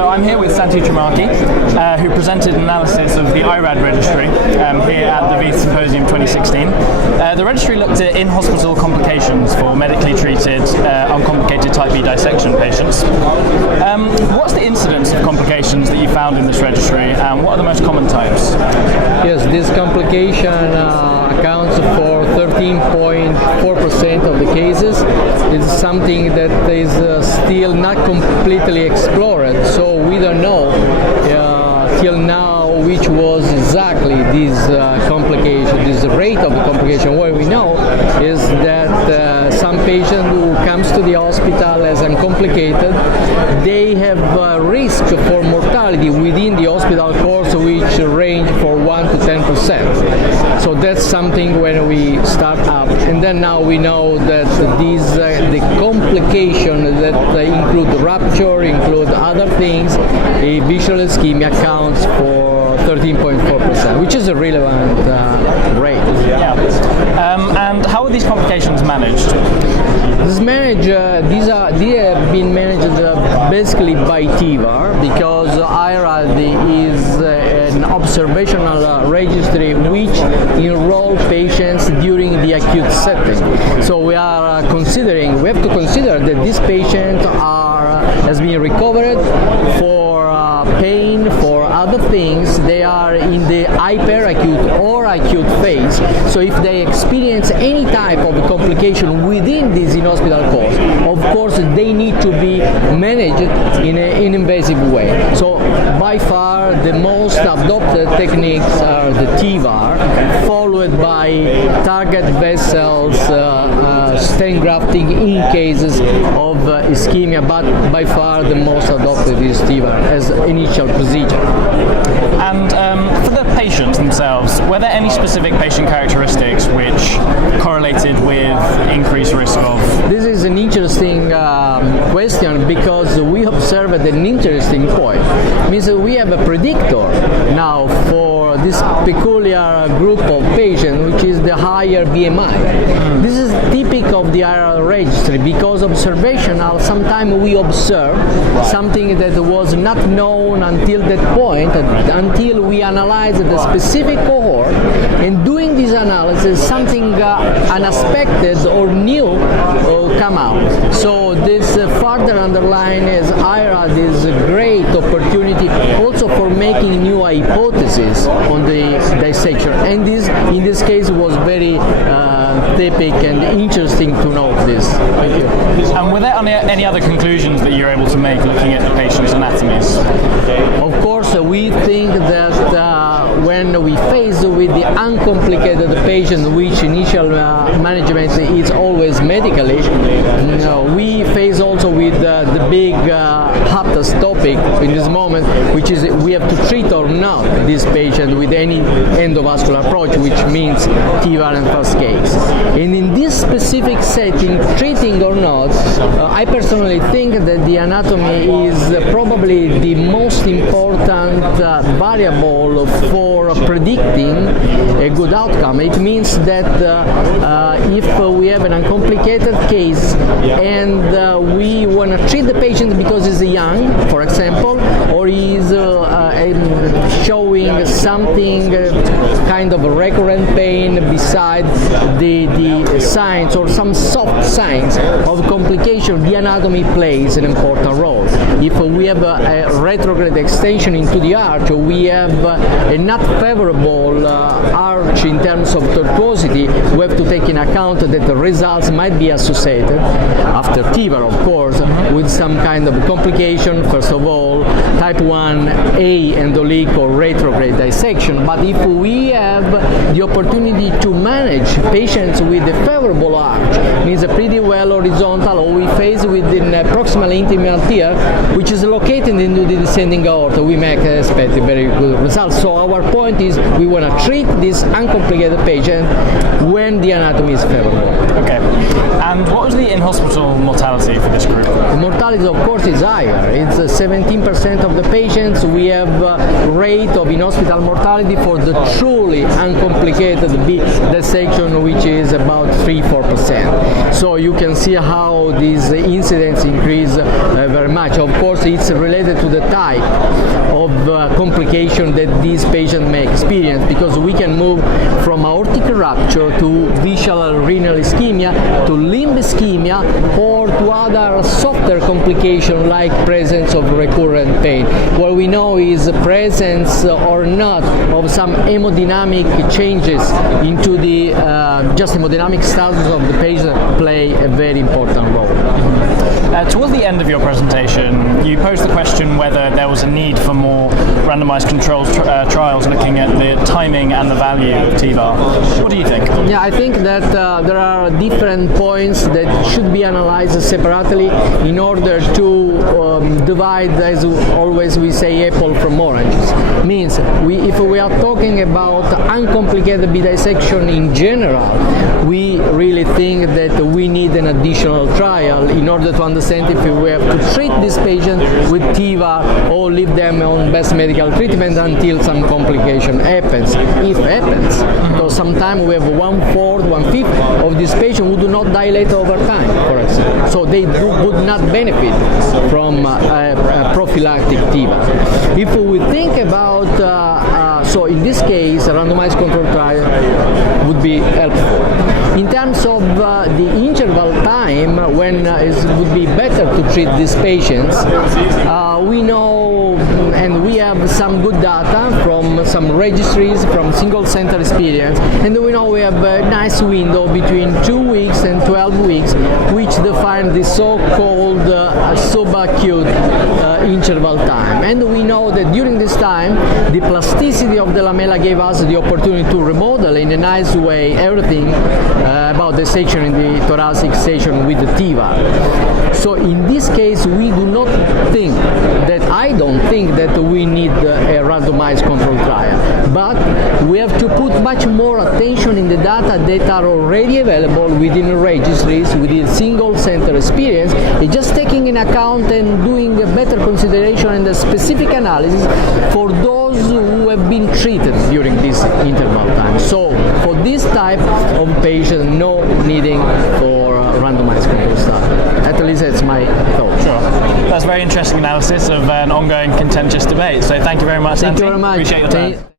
So I'm here with Santi, who presented an analysis of the IRAD registry here at the VEITH Symposium 2016. The registry looked at in-hospital complications for medically treated uncomplicated type B dissection patients. What's the incidence of complications that you found in this registry, and what are the most common types? Yes, this complication accounts for 13.4% of the cases. It's something that is still not completely explored, so we don't know till now which was exactly this complication, this rate of the complication. What we know is that some patient who comes to the hospital as uncomplicated, they have risk for mortality within the hospital course which range for 1 to 10%. So that's something when we start up, and then now we know that these the complication that include rupture, include other things, a visual ischemia accounts for 13.4%, which is a relevant rate. Yeah. And how are these complications managed? They have been managed basically by TIVAR, because IRAD is an observational registry which enroll patients during the acute setting. So we have to consider that these patients has been recovered for pain, for other things. They are in the hyperacute or acute phase. So if they experience any type of complication within this in-hospital course, of course they need to be managed in an invasive way. So by far the most adopted techniques are the TIVAR, followed by target vessels, stent grafting in cases of ischemia, but by far the most adopted is TIVAR as initial procedure. And for the patients themselves, were there any specific patient characteristics which correlated with increased risk of? This is an interesting question, because we observed an interesting point. It means we have a predictor now for this peculiar group of patients, which is the higher BMI. This is typical of the IRAD registry, because observational, sometimes we observe something that was not known until that point, until we analyze the specific cohort, and doing this analysis, something unexpected or new come out. So this further underline is IRAD is a great opportunity also for making new hypotheses on the dissection, and this in this case was very typical and interesting to note this. Thank you. And were there any other conclusions that you're able to make looking at the patient's anatomies? Of course, we think that when we face with the uncomplicated patient, which initial management is always medically, we face also with the big hottest topic in this moment, which is we have to treat or not this patient with any endovascular approach, which means TIVAR and first case. And in this specific setting, treating or not, I personally think that the anatomy is probably the most important variable for predicting a good outcome. It means that if we have an uncomplicated case and we want to treat the patient because he's young, for example, or he's showing something kind of recurrent pain beside the signs or some soft signs of complication, the anatomy plays an important role. If we have a retrograde extension into the arch, we have a not favorable arch in terms of tortuosity, we have to take in account that the results might be associated, after TIVAR of course, with some kind of complication. First of all, type 1A endoleak or retrograde dissection. But if we have the opportunity to manage patients with a favorable arch, means a pretty well horizontal, or we face within proximal intimal tier, which is located into the descending aorta, we may expect a very good result. So our point is we want to treat this uncomplicated patient when the anatomy is favorable. Okay. And what was the in-hospital mortality for this group? The mortality, of course, is higher. It's 17% of the patients. We have rate of in in-hospital mortality for the truly uncomplicated dissection, which is about 3-4%. So you can see how these incidents increase very much. Of course, it's related to the type of complication that these patients may experience, because we can move from aortic rupture to visceral renal ischemia to limb ischemia, or to other softer complications like presence of recurrent pain. What we know is presence or not of some hemodynamic changes into the just hemodynamic status of the patient play a very important role. Towards the end of your presentation, you posed the question whether there was a need for more randomized controlled trials looking at the timing and the value of TVAR. What do you think? Yeah, I think that there are different points that should be analyzed separately in order to divide, as always we say, apple from oranges. Means if we are talking about uncomplicated dissection in general, we really think that we need an additional trial in order to understand if we have to treat this patient with TVAR or leave them on best medical treatment until some complication happens, if happens. Because sometimes we have 1/4, 1/5 of this patient who do not dilate over time, for example. So they would not benefit from prophylactic TVAR. If we think about, so in this case, a randomized control trial would be helpful. In terms of the interval time when it would be better to treat these patients, we know, and we have some good data from some registries, from single center experience, and we know we have a nice window between 2 weeks and 12 weeks, which define the so-called subacute interval time. And we know that during this time, the plasticity of the lamella gave us the opportunity to remodel in a nice way everything about the section in the thoracic section with the TVAR. So in this case, we do not think that, I don't think that we need a randomized control trial, but we have to put much more attention in the data that are already available within the registries, within single center experience, and just taking in account and doing a better consideration and a specific analysis for those who have been treated during this interval time. So for this type of patient, no needing for randomized control study. At least that's my thought. Sure. That's very interesting analysis of an ongoing contentious debate. So thank you very much, Santi. Thank you very much. Appreciate your time.